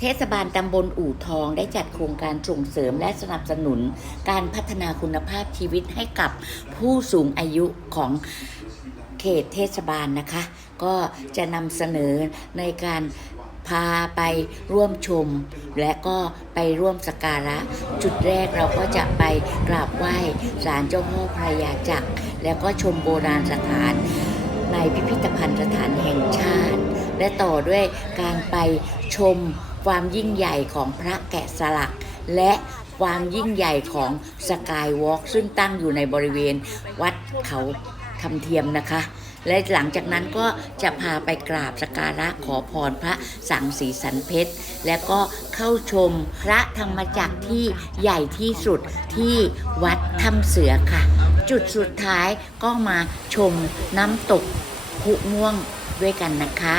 เทศบาลตำบลอู่ทองได้จัดโครงการส่งเสริมและสนับสนุน การพัฒนาคุณภาพชีวิตให้กับผู้สูงอายุของเขตเทศบาลนะคะ ก็จะนำเสนอในการพาไปร่วมชม และก็ไปร่วมสักการะ จุดแรกเราก็จะไปกราบไหว้ศาลเจ้าพ่อพระยาจักร แล้วก็ชมโบราณสถาน ในพิพิธภัณฑ์สถานแห่งชาติ และต่อด้วยการไปชม ความยิ่งใหญ่ของพระแกะสลัก และความยิ่งใหญ่ของสกายวอล์กซึ่งตั้งอยู่ในบริเวณวัดเขาคำเทียมนะคะ และหลังจากนั้นก็จะพาไปกราบสการะขอพรพระสังสีสันเพชร และก็เข้าชมพระธรรมจักรที่ใหญ่ที่สุดที่วัดถ้ำเสือค่ะ จุดสุดท้ายก็มาชมน้ำตกผุม่วงด้วยกันนะคะ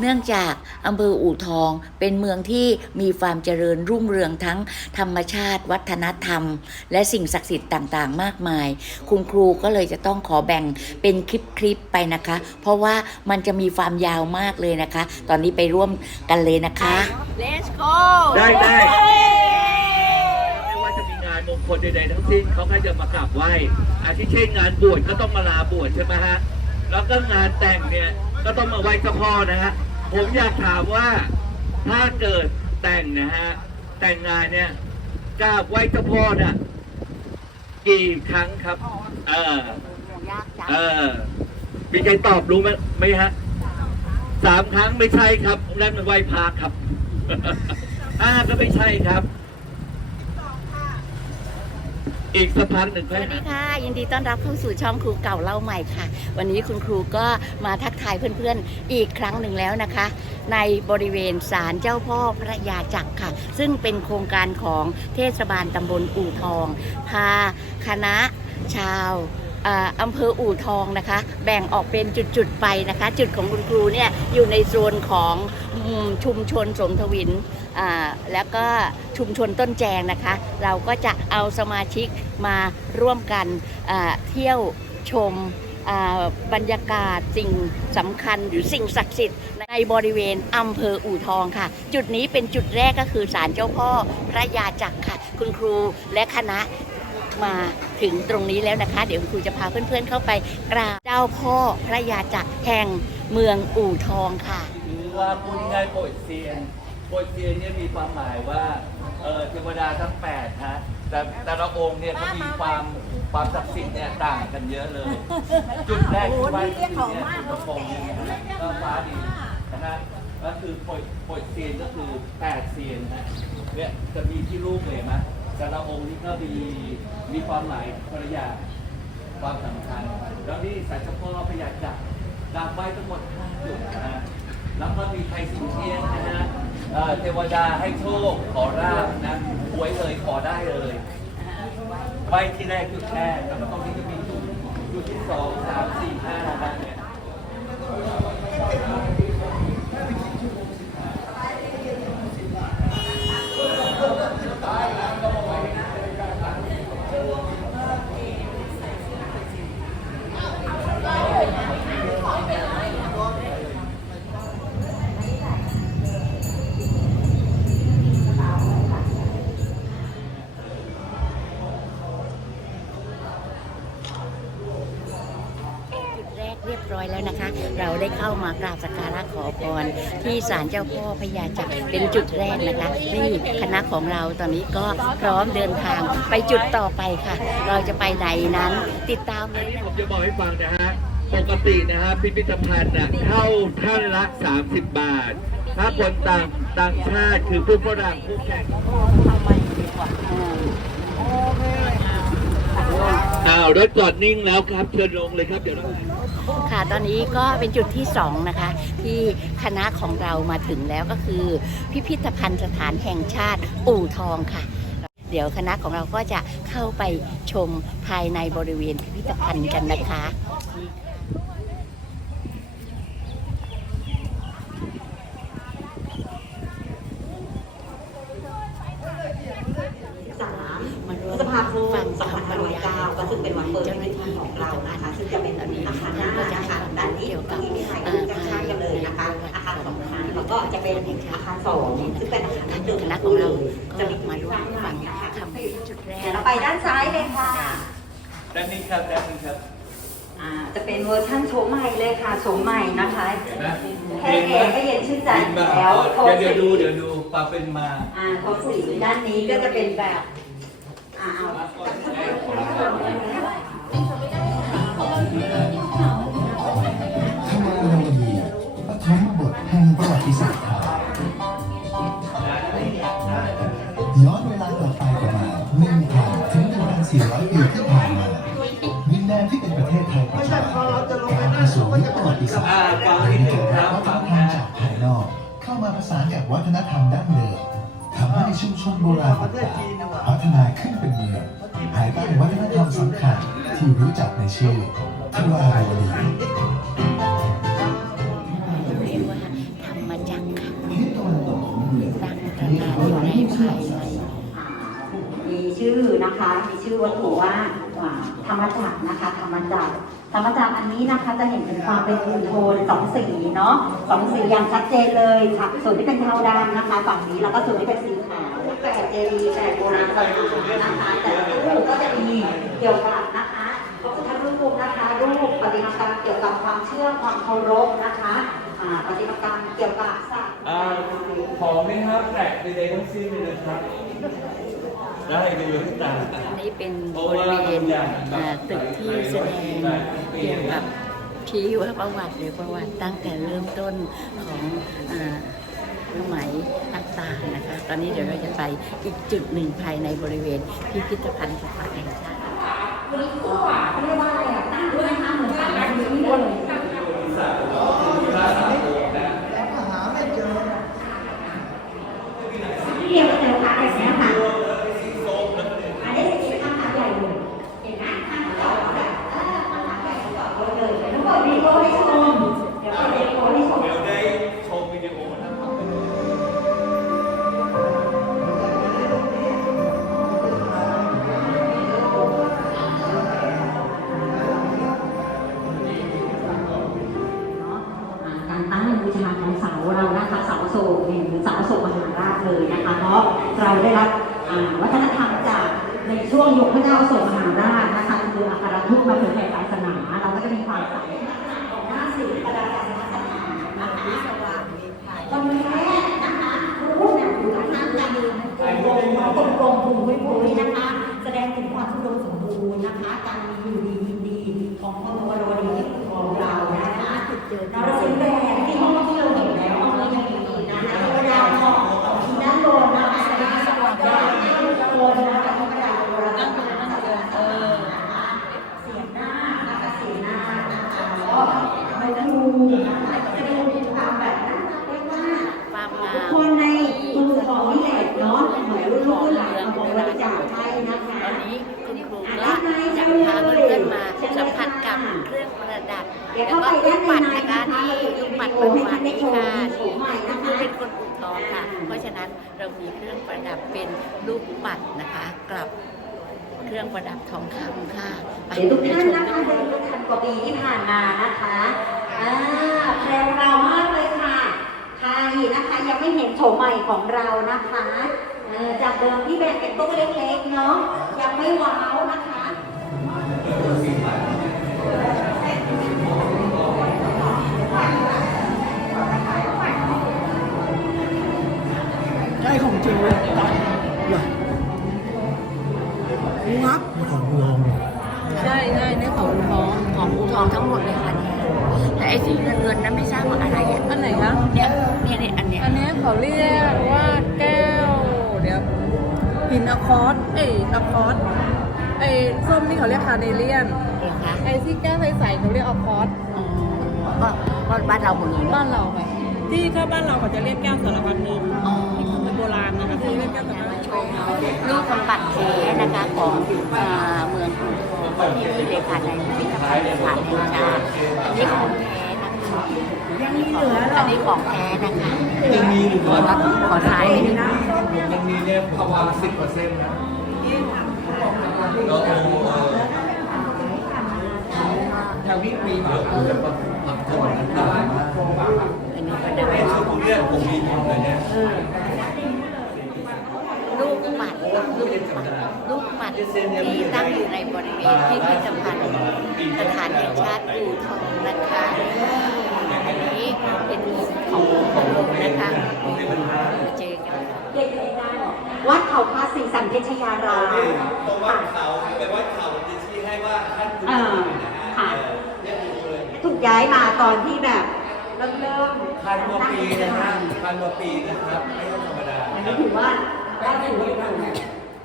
เนื่องจากอำเภออู่ทองเป็นเมืองที่มีความเจริญรุ่งเรืองทั้งธรรมชาติ วัฒนธรรม และสิ่งศักดิ์สิทธิ์ต่างๆ มากมาย คุณครูก็เลยจะต้องขอแบ่งเป็นคลิปๆไปนะคะ เพราะว่ามันจะมีความยาวมากเลยนะคะ ตอนนี้ไปร่วมกันเลยนะคะ Let's go ได้ได้ไม่ว่าจะมีงานมงคลใดๆทั้งสิ้นเขาก็จะมากราบไหว้อาทิเช่นงานบวชก็ต้องมาลาบวชใช่ไหมฮะแล้วก็งานแต่งเนี่ยก็ต้องมาไหว้เจ้าพ่อนะฮะ ผมอยากถามว่าถ้าเกิดแต่งนะฮะ แต่งงานเนี่ยกราบไหว้เจ้าพ่อเนี่ยกี่ครั้งครับ เออ ยากจังเออ มีใครตอบรู้ไหมไหมฮะสามครั้งไม่ใช่ครับนั่นมันไหว้พระครับห้าก็ไม่ใช่ครับ อีกสักพักหนึ่งสวัสดีค่ะ ยินดีต้อนรับเข้าสู่ช่องครูเก่าเล่าใหม่ค่ะ วันนี้คุณครูก็มาทักทายเพื่อนๆอีกครั้งหนึ่งแล้วนะคะ ในบริเวณศาลเจ้าพ่อพระยาจักรค่ะ ซึ่งเป็นโครงการของเทศบาลตำบลอู่ทอง พาคณะชาว อำเภออู่ทองนะคะ แบ่งออกเป็นจุดๆไปนะคะ จุดของคุณครูเนี่ยอยู่ในโซนของชุมชนสมทวินแล้วก็ชุมชนต้นแจงนะคะ เราก็จะเอาสมาชิกมาร่วมกันเที่ยวชมบรรยากาศสิ่งสำคัญหรือสิ่งศักดิ์สิทธิ์ในบริเวณอำเภออู่ทองค่ะ จุดนี้เป็นจุดแรกก็คือศาลเจ้าพ่อพระยาจักรค่ะ คุณครูและคณะ มาถึงตรงนี้แล้วนะคะ เดี๋ยวคุณครูจะพาเพื่อนๆเข้าไปกราบเจ้าพ่อพระยาจักรแห่งเมืองอู่ทองค่ะคือว่าพูดง่ายๆโปรดเซียนโปรดเซียนเนี่ยมีความหมายว่าเออเทวดาทั้งแปดฮะแต่แต่ละองค์เนี่ยเขามีความความศักดิ์สิทธิ์เนี่ยต่างกันเยอะเลย จุดแรกที่ไหว้คือเนี่ยจุดประพงเนี่ยนะฮะก็ฟ้าดีนะฮะก็คือโปรดโปรดเซียนก็คือแปดเซียนนะเนี่ยจะมีที่รูปเลยไหม แต่ละองค์นี่ก็มีมีความหมายภรรยางความสำคัญ แล้วนี่สายเจ้าพ่อพยาจักรกราบไว้ทั้งหมดห้าจุดนะฮะแล้วก็มีไทยสิงเทียนนะฮะเทวดาให้โชคขอราบนะหวยเลยขอได้เลยไหวที่แรกจุดแรกแล้วก็ตรงนี้จะมีจุดจุดที่สองสามสี่ห้านะเนี่ย เราได้เข้ามากราบสักการะขอพรที่ศาลเจ้าพ่อพญาจักรเป็นจุดแรกนะคะนี่คณะของเราตอนนี้ก็พร้อมเดินทางไปจุดต่อไปค่ะ เราจะไปไหนนั้นติดตามเลยนะผมจะบอกให้ฟังนะฮะปกตินะฮะพิพิธภัณฑ์น่ะเข้าท่านละ 30 บาท ถ้าคนต่างต่างชาติคือผู้ฝรั่งผู้แขกอ้าวรถจอดนิ่งแล้วครับ เชิญลงเลยครับ เดี๋ยวเรา ค่ะ ตอนนี้ก็เป็นจุดที่สองนะคะ ที่คณะของเรามาถึงแล้วก็คือ พิพิธภัณฑ์สถานแห่งชาติอู่ทองค่ะ เดี๋ยวคณะของเราก็จะเข้าไปชมภายในบริเวณพิพิธภัณฑ์กันนะคะ สาม มา พ ร่ว ฤ ม ษภาคม ฟัง สองพันห้าร้อยเก้าก็ซึ่งเป็นวันเปิดพิธีของเรานะคะ ซึ่งจะ เป็นอาคารหน้าอาคารด้านนี้เกี่ยวกับที่มีถ่ายเอ่รูอปกันภาข้างยกันเลยนะคะในอาคารขสอองงพชั้นระก็จะเป็นอาคารสองซึ่งเป็นอาคารดั้งเดิมคณะของเราก็จะมีมาร่วมฟังนะคะทำจุดแรกเดี๋ยวเราไปด้านซ้ายเลยค่ะด้านนี้ครับด้านนี้ครับอ่าจะเป็นเวอร์ชั่นโฉมใหม่เลยค่ะโฉมใหม่นะคะนะแค่เห็นก็เย็นชื่นใจเย็นมากแล้วโทนเดี๋ยวสีเดี๋ยวดูเดี๋ยวดูความเป็นมาอ่าโทนสีด้านนี้ก็จะเป็นแบบอ่าเอา ประวัติศาสตร์โดยมีการรับวัฒนธรรมจากภายนอก เข้ามาผสานกับวัฒนธรรมดั้งเดิมทำให้ชุมชนโบราณต่างๆพัฒนาขึ้นเป็นเมืองภายใต้วัฒนธรรมสำคัญที่รู้จักในชื่อทวารวดีเรียกว่าธรรมจักรตั้งตระหนักอยู่ในภายในมีชื่อนะคะ มีชื่อวัตถุว่า อ่าธรรมจักรนะคะธรรมจักรธรรมจักรอันนี้นะคะจะเห็นถึงความเป็นทูโทนสองสีเนาะสองสีอย่างชัดเจนเลยค่ะส่วนที่เป็นเทาดำนะคะฝั่งนี้แล้วก็ส่วนที่เป็นสีขาวแต่เจดีย์แต่โบราณสถานนะคะแต่รูปก็จะมีเกี่ยวกับนะคะพระพุทธรูปนะคะรูปปฏิมากรรมเกี่ยวกับความเชื่อความเคารพนะคะ อ่าปฏิมากรรมเกี่ยวกับสัตว์อ่าของนี่ครับแตกใดๆทั้งสิ้นเลยนะครับ ได้เลยทุกต่างอันนี้เป็นบริเวณอ่าตึกที่แสดงเกี่ยวกับชีวประวัติหรือประวัติตั้งแต่เริ่มต้นของอ่าสมัยต่างๆนะคะ ตอนนี้เดี๋ยวเราจะไปอีกจุดหนึ่งภายในบริเวณพิพิธภัณฑ์สถานแห่งชาติวันนี้คู่อะเขาเรียกว่าอะไรอะตั้งด้วยนะคะเหมือนสามนาทีนี่เลย เพราะเราได้รับอ่าวัฒนธรรมจากในช่วงยุคพระเจ้าอโศกมหาราชนะคะคืออัครทูตมาเผยแผ่ศาสนาเราก็จะมีความใส่ของหน้าศิลปะการศาสนานะคะสว่างคนแรกนะคะรูปเนี่ยอยู่ข้างหน้ากันกลมๆกลมๆกลมๆปุยปุยๆนะคะ แสดงถึงความอุดมสมบูรณ์นะคะ การมีอยู่ดียินดีของพระบรมดีของเรานะคะเรา รื่องประดับเป็นลูกปัดนะคะ กลับเครื่องประดับทองคำค่ะเดี๋ยวทุกท่านนะคะนได้รู้ทันกว่าปีที่ผ่านมานะคะอ่าแพรวเรามากเลยค่ะใครนะคะยังไม่เห็นโฉมใหม่ของเรานะคะเออจากเดิมที่แบ่งเป็นตู้เล็กๆเนาะยังไม่ว้าว เขาเรียกคาเนเลียน เองคะไอ้ที่แก้วใสๆเขาเรียกอะคอสอ๋อก็ก็บ้านเราหมดเลยเนอะบ้านเราค่ะที่ถ้าบ้านเราเขาจะเรียกแก้วสารพัดนึกอ๋อเป็นโบราณนะคะที่เรียกแก้วสารพัดนึกลูกคนปัดแท้นะคะของอ่าเมืองกรุงทองที่มีเลขาในพิพิธภัณฑ์สถานแห่งชาติอันนี้ของแท้นะคะยังมีเหลืออันนี้ของแท้นะคะยังมีอยู่ขอรับขอสายนิดนึง ยังมีเนี่ยประมาณสิบเปอร์เซ็นต์นะ แล้วโอ้แถวนี้มีแบบแบบผักก่อนนะอันมีประดับไอ้ชุดพวกเนี้ยผมมีหมดเลยเนี่ยลูกปัดลูกปัดลูกปัดที่ตั้งอยู่ในบริเวณที่พิพิธภัณฑ์สถานแห่งชาติอู่ทองนะคะอันนี้เป็นของของผมนะคะมาเจอกัน เด็กในงานวัดเขาพระศรีสัน เพชรยารามตรงวัดเขาเป็นวัดเขาจะชี้ให้ว่าท่านคุณเออค่ะถูกย้ายมาตอนที่แบบเริ่มเริ่มพันกว่าปีนะฮะพันกว่าปีนะครับไม่ใช่ธรรมดาอันครันี้บถือว่าว่าถือว่า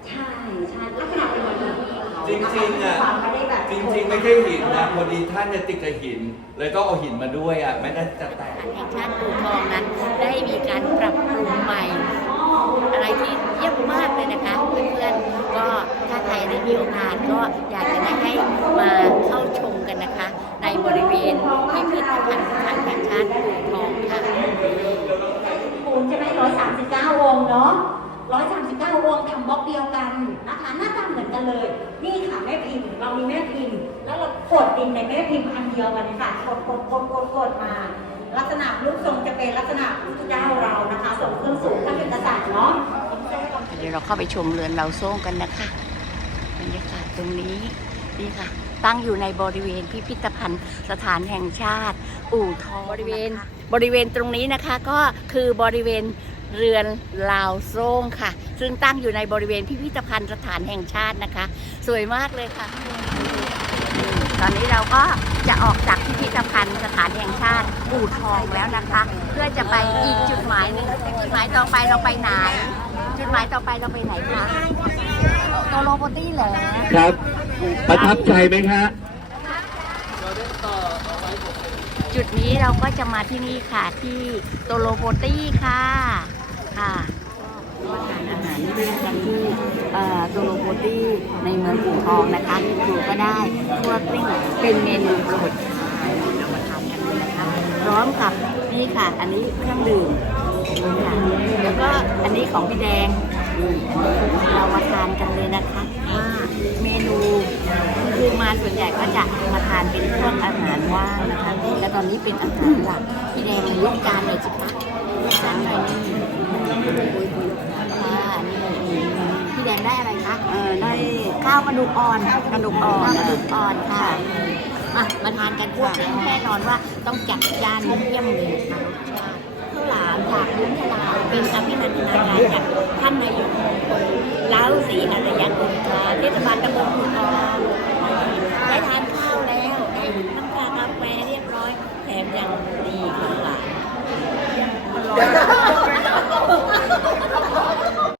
ใช่ใช่ลักษณะเป็นเหมือนหินภูเขาจริงๆอะความไม่ได้แบบจริงๆ ไม่ใช่หินนะพอดีท่านเนี่ยติดกับหิน เลยต้องเอาหินมาด้วยอะไม่ได้จะแตกแห่งชาติอู่ทองนั้นได้มีการปรับปรุงใหม่ อะไรที่เยี่ยมมากเลยนะคะเพื่อนๆก็ถ้าใครได้มีโอกาสก็อยากจะแนะให้มาเข้าชมกันนะคะ ในบริเวณพิพิธภัณฑ์สถานแห่งชาติอู่ทองค่ะปูนใช่ไหมร้อยสามสิบเก้าวงเนาะร้อยสามสิบเก้าวงทำบล็อกเดียวกันนะคะหน้าตาเหมือนกันเลย นี่ค่ะแม่พิมพ์เรามีแม่พิมพ์ แล้วเรากดดินในแม่พิมพ์อันเดียวกันค่ะกดกดกดกดกดมา ลักษณะรูปทรงจะเป็นลักษณะพุทธเจ้าเรานะคะส่งเครื่องสูงถ้าเป็นกษัตริย์เนาะเดี๋ยวเราเข้าไปชมเรือนเราโซ่งกันนะคะบรรยากาศตรงนี้นี่ค่ะ ตั้งอยู่ในบริเวณพิพิธภัณฑ์สถานแห่งชาติ อู่ทองบริเวณบริเวณตรงนี้นะคะก็คือบริเวณเรือนลาวโซ่งค่ะ ซึ่งตั้งอยู่ในบริเวณพิพิธภัณฑ์สถานแห่งชาตินะคะ สวยมากเลยค่ะ ตอนนี้เราก็จะออกจากพิพิธภัณฑ์สถานแห่งชาติอู่ทองแล้วนะคะ เพื่อจะไปอีกจุดหมายหนึงจุดหมายต่อไปเราไปไหน จุดหมายต่อไปเราไปไหนคะโตโลโปตี้เหรอครับ ประทับใจไหมคะจุดนี้เราก็จะมาที่นี่ค่ะที่โตโลโปตี้ค่ะค่ะ มาทานอาหารเที่ยงกันที่โตโลโปตี้ในเมืองอู่ทองนะคะดูก็ได้คั่วกลิ้งเป็นเมนูโปรดเรามาทานกันเลยนะคะพร้อมกับนี่ค่ะ อันนี้เครื่องดื่มค่ะแล้วก็อันนี้ของพี่แดงเรามาทานกันเลยนะคะว่าเมนูคือมาส่วนใหญ่ก็จะมาทานเป็นพวกอาหารว่างนะคะแล้วตอนนี้เป็นอาหารหลักพี่แดงยกจานเลยสิคะจานไปนี่ค่ ได้อะไรคะเออได้ข้าวกระดูกอ่อนกระดูกอ่อนกระดูกอ่อนค่ะมาทานกันพวกนี้แน่นอนว่าต้องจัดจานเยี่ยมเลยนะคะข้าวหลามจากลุงชลาเป็นอภินันทนาการจากท่านนายกมงคล้าวศรีอารยกุลค่เทศบาลตำบลภูทองได้ทานข้าวแล้วได้น้งชากาแฟเรียบร้อยแถมยังดีข้าวหลามอร่อย